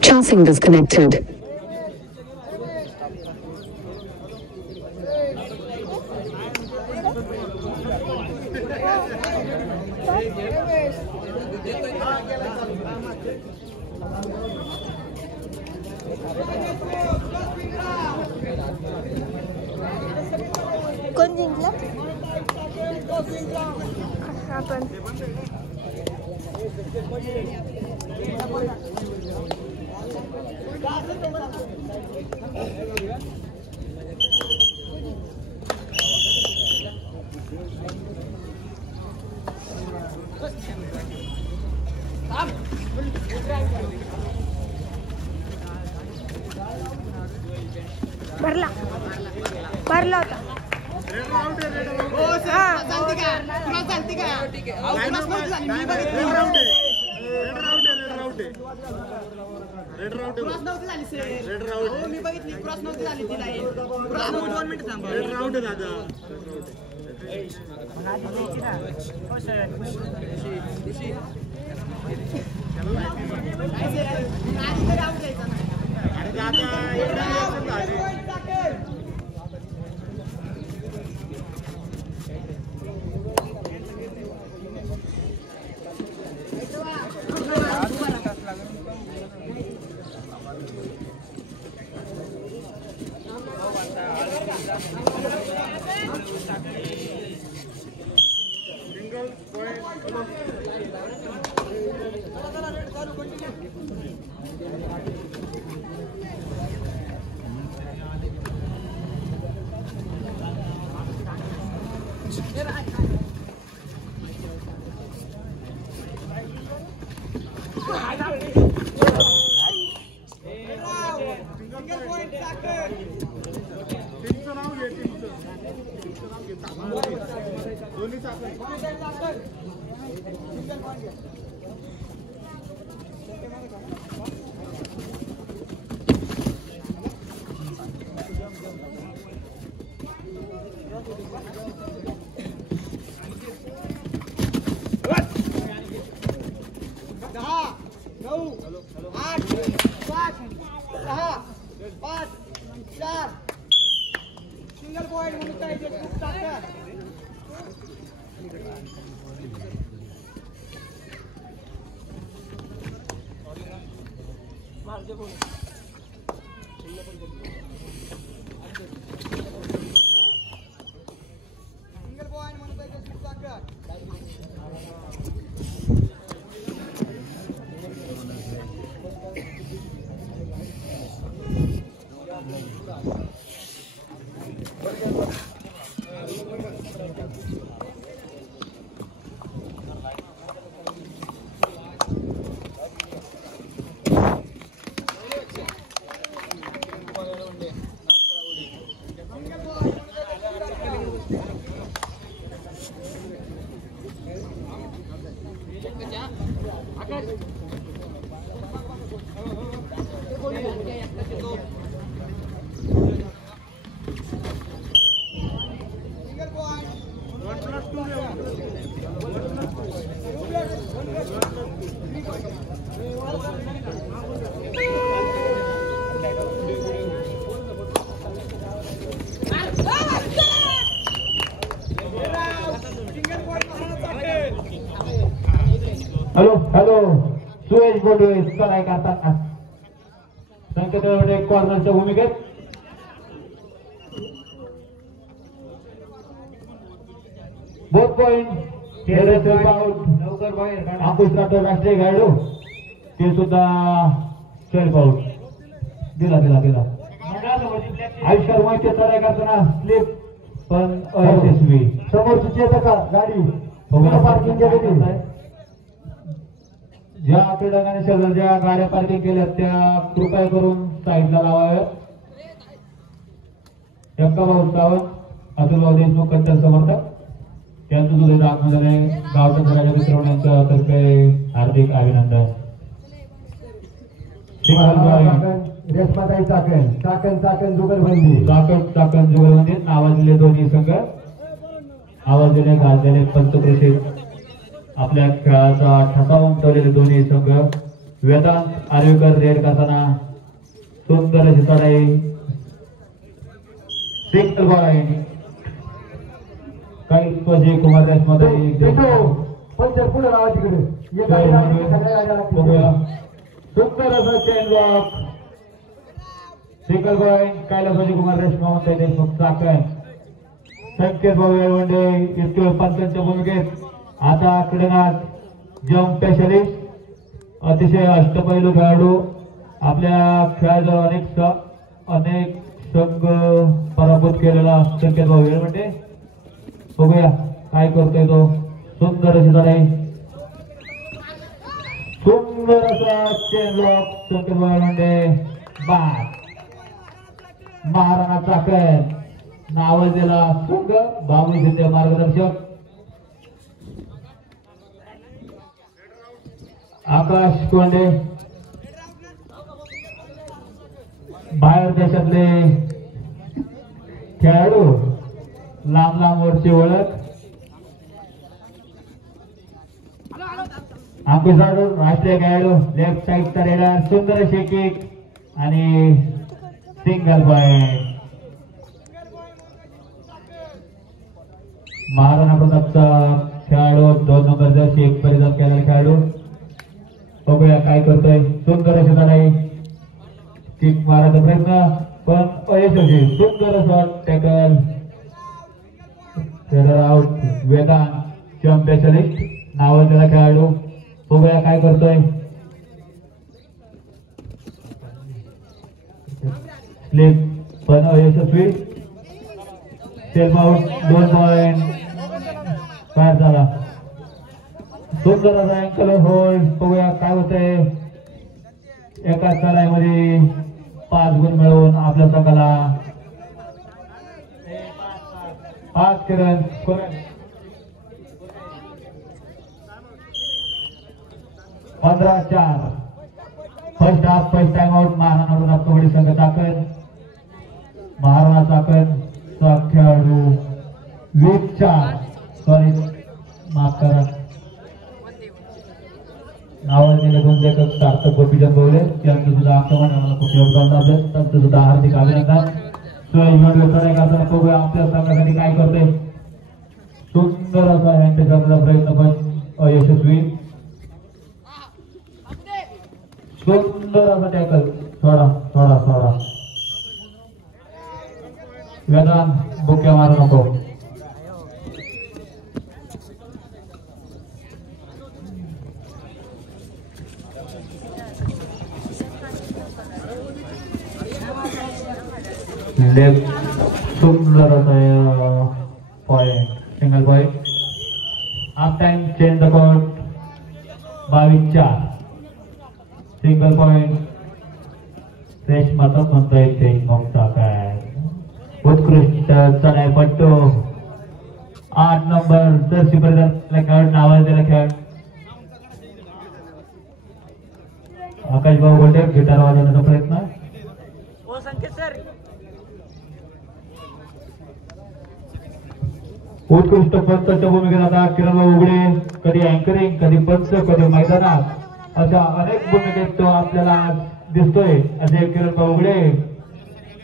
Charging disconnected. कोण जिंकलं? आपण भरला भरला होता. हॅलो सुयश बोलतोय काय करतात संकेत कॉर्नरच्या भूमिकेत बोथ पॉइंट लवकर बाहेर अंकुश राठोड राष्ट्रीय खेळाडू ते सुद्धा सेल्फ आउट दिला आयुष्यावर माहिती चढाई करताना स्लिप पण अयशस्वी समोरची चेतका गाडी पार्किंग ज्या क्रीडांगणे शेजार ज्या गाड्या पार्किंग केल्या त्या कृपया करून साईडला लावाव्या. भाऊ सावंत अतुलभाऊ देशमुख कट्टर समर्थक त्यांचं सुद्धा आत्मदाने गावच्या राजा मित्रवण्यांच्या तर्फे हार्दिक अभिनंदन. रेशमाताई चाकण जुगलबंदी नावाजलेले दोन्ही संघ आवाज दिले गाजलेले पंचक्रोशीत आपल्या खेळाचा ठसा उमटवलेले दोन्ही संघ वेदांत आर्वेकर रेड करताना सुंदर अशी चढाई सिंगल पॉइंट काही स्वजी कुमार देशमध्ये पंचर पुढे राहा तिकडे सुंदर असं चेन ब्लॉक सिंगल पॉइंट कैलासवाजी कुमार देशमुख देशमुख चाकण संकेत भाऊ येळवंडे इतके पंचांच्या भूमिकेत आता क्रीडनाथ जम्प स्पेशलिस्ट अतिशय अष्टपैलू खेळाडू आपल्या खेळात अनेक संघ पराभूत केलेला संकेत भाऊ येळवंडे बघूया काय करतोय तो सुंदर अशी लढाई सुंदर असा चेन ब्लॉक संकेत भाऊ येळवंडे बाद महाराणा चाकण नावाजलेला संघ बाबू शिंदे मार्गदर्शक आकाश कोंडे बाहेर देशातले खेळाडू लांब लांब वरची ओळख अंकुश राष्ट्रीय खेळाडू लेफ्ट साईडचा रेडर सुंदर अशी किक आणि सिंगल पॉइंट महाराणा प्रतापचा खेळाडू 2 नंबर जर्सी 1 परिधान केलेला खेळाडू बघूया काय करतोय सुंदर अशी लढाई किक मारायचा प्रयत्न पण अयशस्वी सुंदर असा tackle out Vedant jump specialist नावाजलेला खेळाडू बघूया काय करतोय स्लिप पण अयशस्वी सेल्फ आउट 2 पॉइंट काय झाला सुंदर असा अँकल होल्ड बघूया काय होतंय एका चढाईमध्ये 5 गुण मिळवून आपल्या संघाला 5 किरण 15-4 first half first time out Maharana kabaddi संघ चाकण महाराणा चाकण खेळाडू 20-4 सॉरी माफ करा नावाजलेले गुंजलेखक सार्थक गोपीचंद बोले त्यांचं सुद्धा आक्रमण आम्हाला खूप योगदान लाभलं त्यांचं सुद्धा हार्दिक अभिनंदन चढाई करताना बघूया आपल्या संघासाठी काय करते सुंदर असा हँड करण्याचा प्रयत्न पण अयशस्वी सुंदर असा टॅकल थोडा थोडा थोडा वेदांत बुक्या मारू नको लेफ्ट सुंदर असा point single point half time change the court 22-4 single point fresh मातम म्हणता येते मोठा काय उत्कृष्ट चढाईपट्टू 8 नंबर जर्सी परिधान खेळ नावाजलेला खेळ आकाश भाऊ गोंडे गिटार वाजवण्याचा प्रयत्न उत्कृष्ट पंचाच्या भूमिकेत आता किरण उघडे कधी अँकरिंग कधी पंच कधी मैदानात अशा अनेक भूमिकेत तो आपल्याला दिसतोय असे किरण उघडे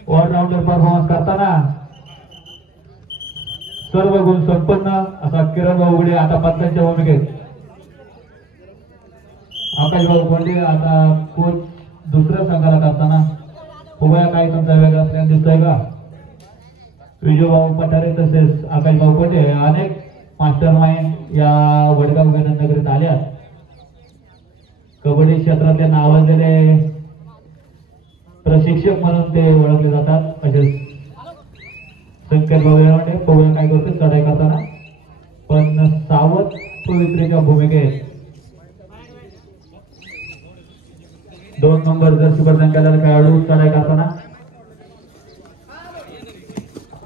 ऑलराऊंडर परफॉर्मन्स करताना सर्व गुण संपन्न असा किरण उघडे आता पंचाच्या भूमिकेत आकाशभाऊ कोंडे आता कोच दुसऱ्या संघाला करताना बघूया काय तुमचा वेगळा प्लॅन दिसतोय का विजयभाऊ पठारे तसेच आकाशभाऊ कोंडे अनेक मास्टर माइंड या वडगाव नगरीत आल्या कबड्डी क्षेत्रातले नावाजलेले प्रशिक्षक म्हणून ते ओळखले जातात असे संकेत भाऊ येळवंडे बघूया काय करते चढाई करताना पण सावध पवित्रेच्या भूमिकेत 2 नंबर जर्सी परिधान केलेला खेळाडू चढाई करताना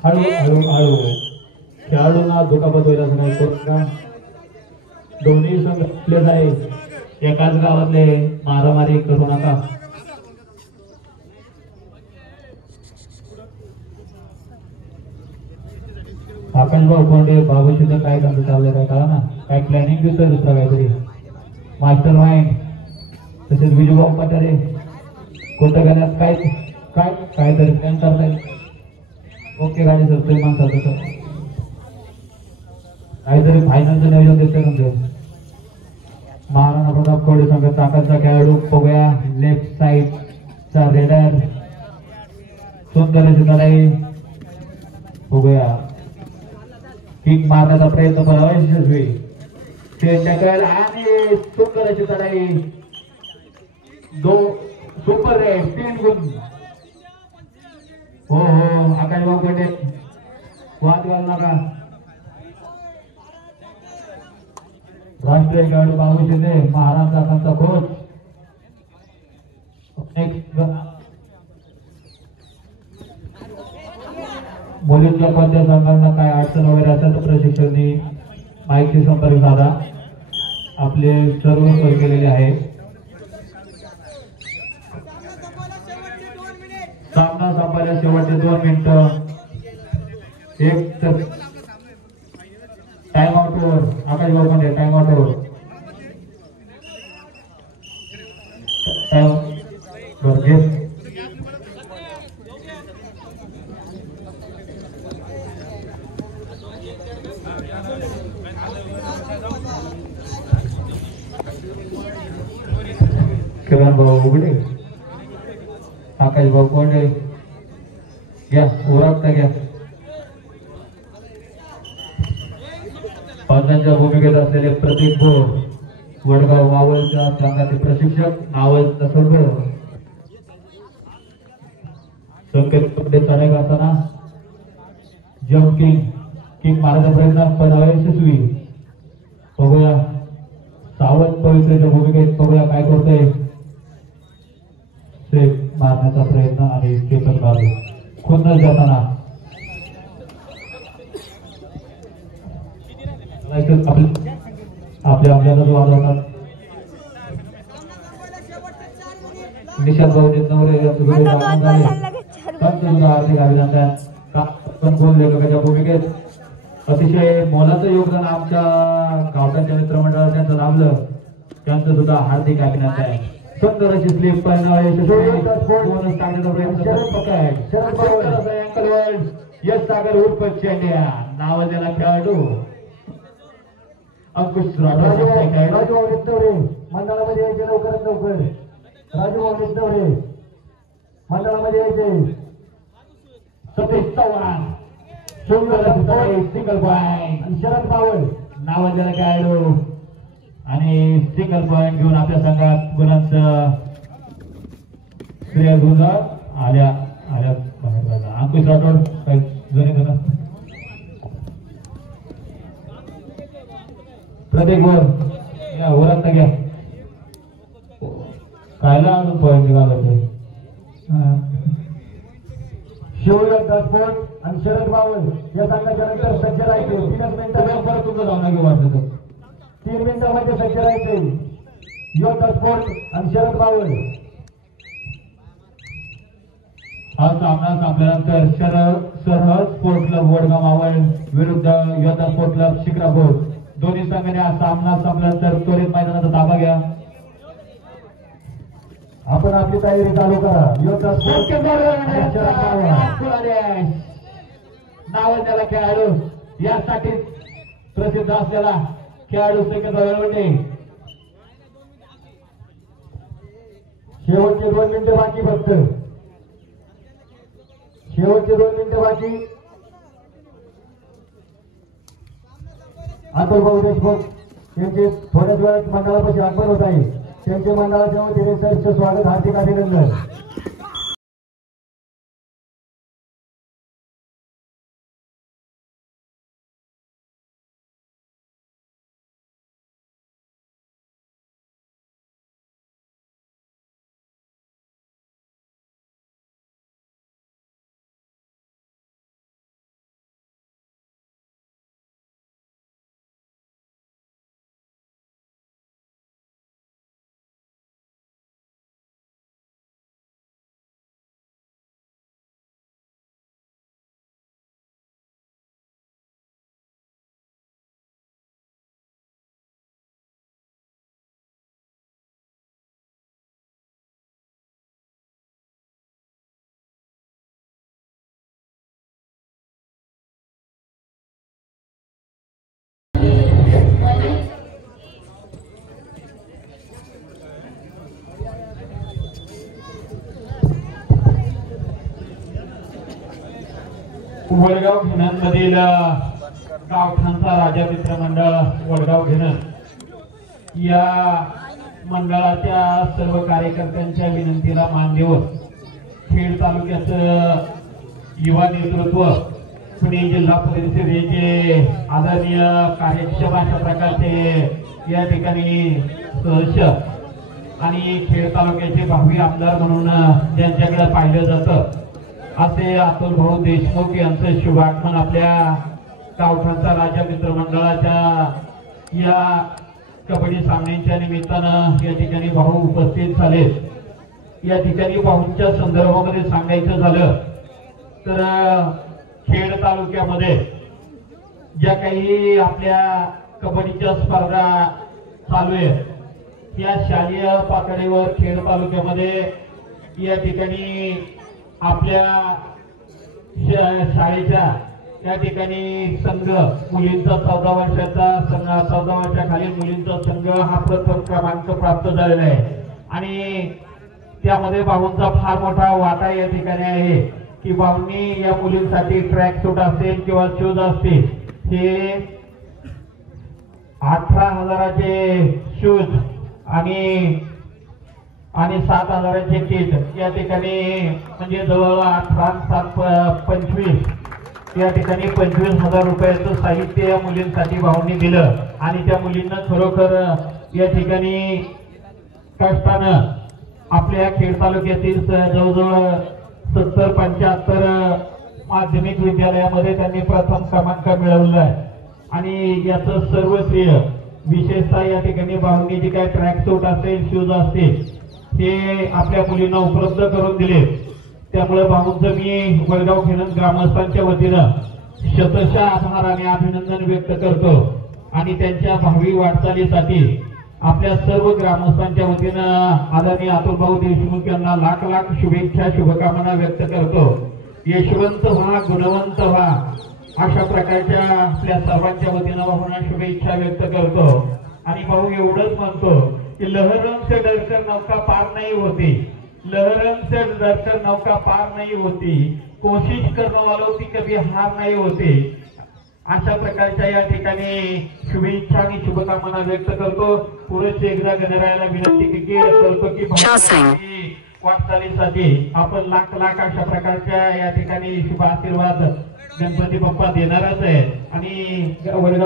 हळू हळू हळू खेळाडूंना दुखापत व्हायला दोन्ही संघ प्लेस आहे एकाच गावातले मारामारी करू नका आकाशभाऊ कोंडे बाबू शिंदे काय त्यांचं चाललंय काय कळा ना काय प्लॅनिंग दिसतोय दुसरा काहीतरी मास्टर माइंड तसेच विजूभाऊ पठारे कोणत्या गाण्यात काय काय काहीतरी प्लॅन करताय. ओके गाडी सर तुम्ही माणसाल तसं काहीतरी फायनलचं नियोजन दिसतंय तुमचं. महाराणा प्रताप कोळी संघ चाकणचा खेळाडू बघूया लेफ्ट साईडचा रेडर सुंदर अशी लढाई बघूया. किक मारण्याचा प्रयत्न पण अयशस्वी टॅकल आणि सुंदर अशी लढाई. सुपर रेड 3 गुण. हो हो आकाश भाऊ कोटे वाद घालू नका. राष्ट्रीय खेळाडू बाबू शिंदे महाराष्ट्र संघाचा कोच. मुलींच्या कोणत्या संघांना काय अडचण वगैरे असेल तर प्रशिक्षकांनी माहिती संपर्क साधा. आपले सर्व सोय केलेले आहे. सामना संपायला शेवटचे 2 मिनिटं. एक टाइम आउटवर आकाश भाऊ पण टाइम आउटवर बरं किरण भाऊ उघडे आकाश भाऊ कोंडे घ्या ओळखता घ्या. पालकांच्या भूमिकेत असलेले प्रतीक भोर वडगाव मावळच्या संघाचे प्रशिक्षक नावल नसोडकर. संकेत पडे चढाई करताना जम्प किक मारण्याचा प्रयत्न पण अयशस्वी. बघूया सावध पवित्रेच्या भूमिकेत बघूया काय करतोय. सेफ मारण्याचा प्रयत्न आणि स्टेपल मारू खुन्नस जाताना आपल्या आपल्याला जो वाद होतात. निशांत भाऊ नवरे हार्दिक अभिनंदन. पण गोल लेखकाच्या भूमिकेत अतिशय मोलाचं योगदान आमच्या गावच्या मित्रमंडळाला त्यांचं लाभलं. त्यांचं सुद्धा हार्दिक अभिनंदन. सुंदर अशी स्लिप पण बोनस टाकण्याचा प्रयत्न. यश सागर उर्फ चेंड्या नाव त्याला खेळाडू अंकुश राजू निस्तवरे मंडळामध्ये यायचे लवकरात लवकर. राजू निस्तवरे मंडळामध्ये यायचे. Satish Chavan single point. शरद पावळ नाव त्याला खेळाडू आणि सिंगल पॉइंट घेऊन आपल्या संघात गुणांचं श्रेय घेऊन आल्या अंकुश राठोड प्रत्येक वर या ओळखता घ्या. कायला अजून पॉइंट निघाला ते शिवराज दासपोट आणि शरद बावळ या संघाच्या नंतर सज्ज राहायचे. 3 मिनिटं परत तुमचं जाऊन घेऊ वाटलं. 3 मिनिटांमध्ये सज्ज राहायचे. युवक दासपोट आणि शरद बावळ. हा सामना संपल्यानंतर सरहद स्पोर्ट क्लब वडगाव मावळ विरुद्ध योद्धा स्पोर्ट क्लब शिक्रापूर दोन्ही संघाने हा सामना संपल्यानंतर त्वरित मैदानाचा ताबा घ्या. आपण आपली तयारी चालू करा. योद्धा नाव त्याला खेळाडू यासाठी प्रसिद्ध असलेला खेळाडू संकेत वळवंडे. शेवटचे 2 मिनिटं बाकी. फक्त शेवटचे 2 मिनिटं बाकी. अतुल भाऊ देशमुख यांचे थोड्याच वेळात मंडळापाशी आगमन होत आहे. त्यांचे मंडळाच्या वतीने सरचं स्वागत हार्दिक अभिनंदन. वडगाव घेणमधील गावठाणचा राजा मित्र मंडळ वडगाव घेणं या मंडळाच्या सर्व कार्यकर्त्यांच्या विनंतीला मान देऊन खेड तालुक्याचं युवा नेतृत्व पुणे जिल्हा परिषदेचे आदरणीय कार्यक्षम अशा प्रकारचे या ठिकाणी सदस्य आणि खेड तालुक्याचे भावी आमदार म्हणून ज्यांच्याकडे पाहिलं जातं असे अतुल भाऊ देशमुख यांचं शुभागमन आपल्या गावठाणचा राजा मित्र मंडळाच्या या कबड्डी सामन्यांच्या निमित्तानं या ठिकाणी भाऊ उपस्थित झाले। या ठिकाणी भाऊंच्या संदर्भामध्ये सांगायचं झालं तर खेड तालुक्यामध्ये ज्या काही आपल्या कबड्डीच्या स्पर्धा चालू आहेत या शालेय पातळीवर खेड तालुक्यामध्ये या ठिकाणी आपल्या शाळेच्या या ठिकाणी संघ मुलींचा 14 वर्षाचा संघ 14 वर्षाखालील मुलींचा संघ हा प्रथम क्रमांक प्राप्त झालेला आहे आणि त्यामध्ये भाऊंचा फार मोठा वाटा या ठिकाणी आहे की भाऊंनी या मुलींसाठी ट्रॅक सूट असेल किंवा शूज असतील हे 18,000चे शूज आणि 7,000चे किट या ठिकाणी म्हणजे जवळ 18,725 या ठिकाणी 25,000 रुपयाचं साहित्य या मुलींसाठी भाऊंनी दिलं आणि त्या मुलींना खरोखर या ठिकाणी कष्टानं आपल्या खेड तालुक्यातील जवळजवळ 70-75 माध्यमिक विद्यालयामध्ये त्यांनी प्रथम क्रमांक मिळवला आहे आणि याचं सर्व श्रेय विशेषतः या ठिकाणी भाऊंनी जे काय ट्रॅक सूट असेल शूज असतील ते आपल्या मुलींना उपलब्ध करून दिले। त्यामुळे भाऊंचं मी वडगाव घेणं ग्रामस्थांच्या वतीनं शतशः आभार आणि अभिनंदन व्यक्त करतो आणि त्यांच्या भावी वाटचालीसाठी आपल्या सर्व ग्रामस्थांच्या वतीनं आदरणीय अतुल भाऊ देशमुख यांना लाख लाख शुभेच्छा शुभकामना व्यक्त करतो। यशवंत व्हा गुणवंत व्हा अशा प्रकारच्या आपल्या सर्वांच्या वतीनं भाऊंना शुभेच्छा व्यक्त करतो आणि भाऊ एवढंच म्हणतो कि लहरों से डरकर नौका पार नहीं होती, लहरों से डरकर नौका पार नहीं होती, कोशिश करने वालों की कभी हार नहीं होती। अशा प्रकारच्या या ठिकाणी शुभेच्छा आणि शुभकामना व्यक्त करतो। पुरुष एकदा गणरायाला विनंती करतो की वाटचालीसाठी आपण लाख लाख अशा प्रकारच्या या ठिकाणी शुभ आशीर्वाद गणपती बाप्पा देणारच आहे आणि